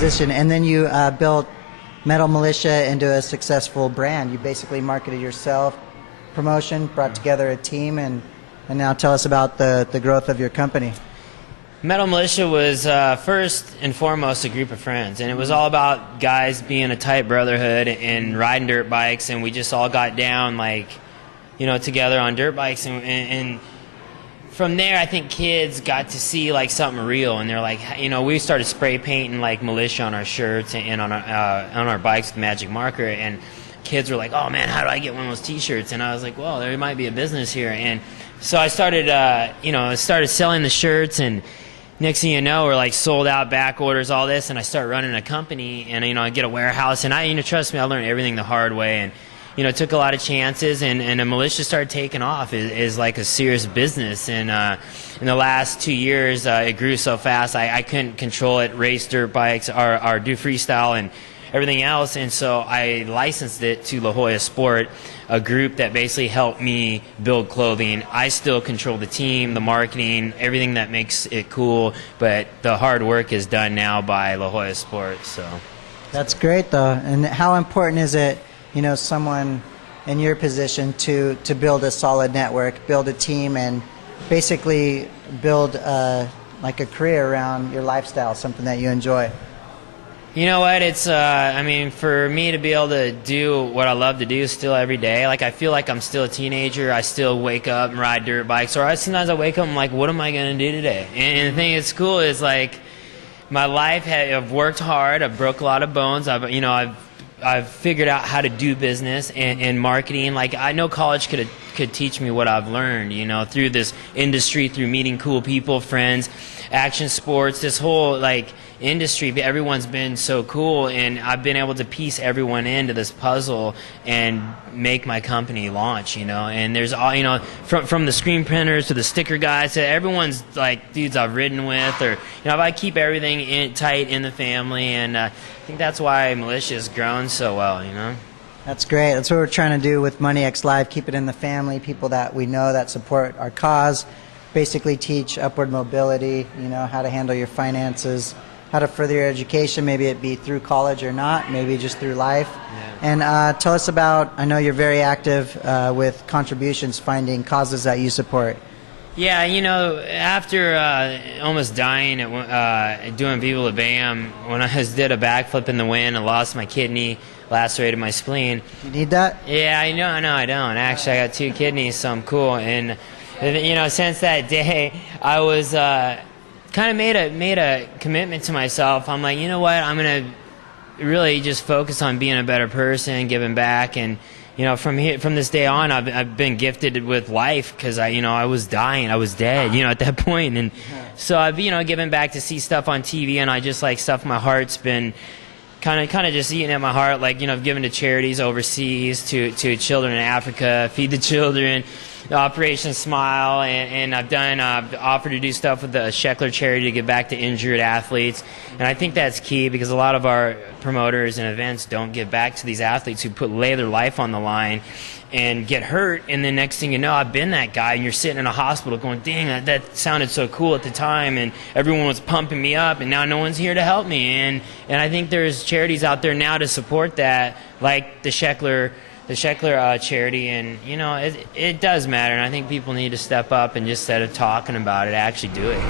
transition. And then you built Metal Militia into a successful brand. You basically marketed yourself, promotion, brought together a team, and now tell us about the growth of your company. Metal Militia was first and foremost a group of friends, and it was all about guys being a tight brotherhood and riding dirt bikes, and we just all got down together on dirt bikes, and from there I think kids got to see something real, and they're like, we started spray painting Militia on our shirts and on our bikes with magic marker, and kids were like, oh man, how do I get one of those t-shirts? And I was like, well, there might be a business here. And so I started selling the shirts, and next thing you know, we're sold out, back orders, all this, and I start running a company, and I get a warehouse, and trust me, I learned everything the hard way, and took a lot of chances, and the Militia started taking off is a serious business. And in the last 2 years, it grew so fast I couldn't control it, race dirt bikes or do freestyle and everything else, and so I licensed it to La Jolla Sport, a group that basically helped me build clothing. I still control the team, the marketing, everything that makes it cool, but the hard work is done now by La Jolla Sport. So that's great, though. And how important is it, someone in your position to build a solid network, build a team, and basically build a career around your lifestyle, something that you enjoy? You know what? It's, for me to be able to do what I love to do still every day, I feel like I'm still a teenager. I still wake up and ride dirt bikes, or sometimes I wake up and I'm like, what am I going to do today? And the thing that's cool is, my life, I've worked hard, I've broke a lot of bones, I've figured out how to do business and marketing. I know college could teach me what I've learned, through this industry, through meeting cool people, friends, action sports, this whole industry. Everyone's been so cool, and I've been able to piece everyone into this puzzle and make my company launch, and there's all, from the screen printers to the sticker guys to everyone's dudes I've ridden with, or if I keep everything tight in the family, and I think that's why Militia has grown so well. That's great. That's what we're trying to do with Money X Live, keep it in the family, people that we know that support our cause, basically teach upward mobility, how to handle your finances, how to further your education, maybe it be through college or not, maybe just through life. Yeah. And tell us about, I know you're very active with contributions, finding causes that you support. Yeah, after almost dying at doing Viva La Bam, when I did a backflip in the wind and lost my kidney, lacerated my spleen. You need that? Yeah, I know, I don't. Actually, I got 2 kidneys, so I'm cool. And since that day, I was kind of made a commitment to myself. I'm like, you know what? I'm gonna really just focus on being a better person, giving back, and from this day on, I've been gifted with life, because I was dying, I was dead, at that point, and so I've given back to see stuff on TV, and I just stuff my heart's been kind of just eating at my heart, I've given to charities overseas, to children in Africa, Feed the Children, Operation Smile, and I've offered to do stuff with the Sheckler charity to give back to injured athletes, and I think that's key, because a lot of our promoters and events don't give back to these athletes who lay their life on the line and get hurt, and then next thing you know, I've been that guy, and you're sitting in a hospital going, dang, that sounded so cool at the time, and everyone was pumping me up, and now no one's here to help me, and I think there's charities out there now to support that, like the Sheckler charity, and it does matter, and I think people need to step up and, just instead of talking about it, actually do it.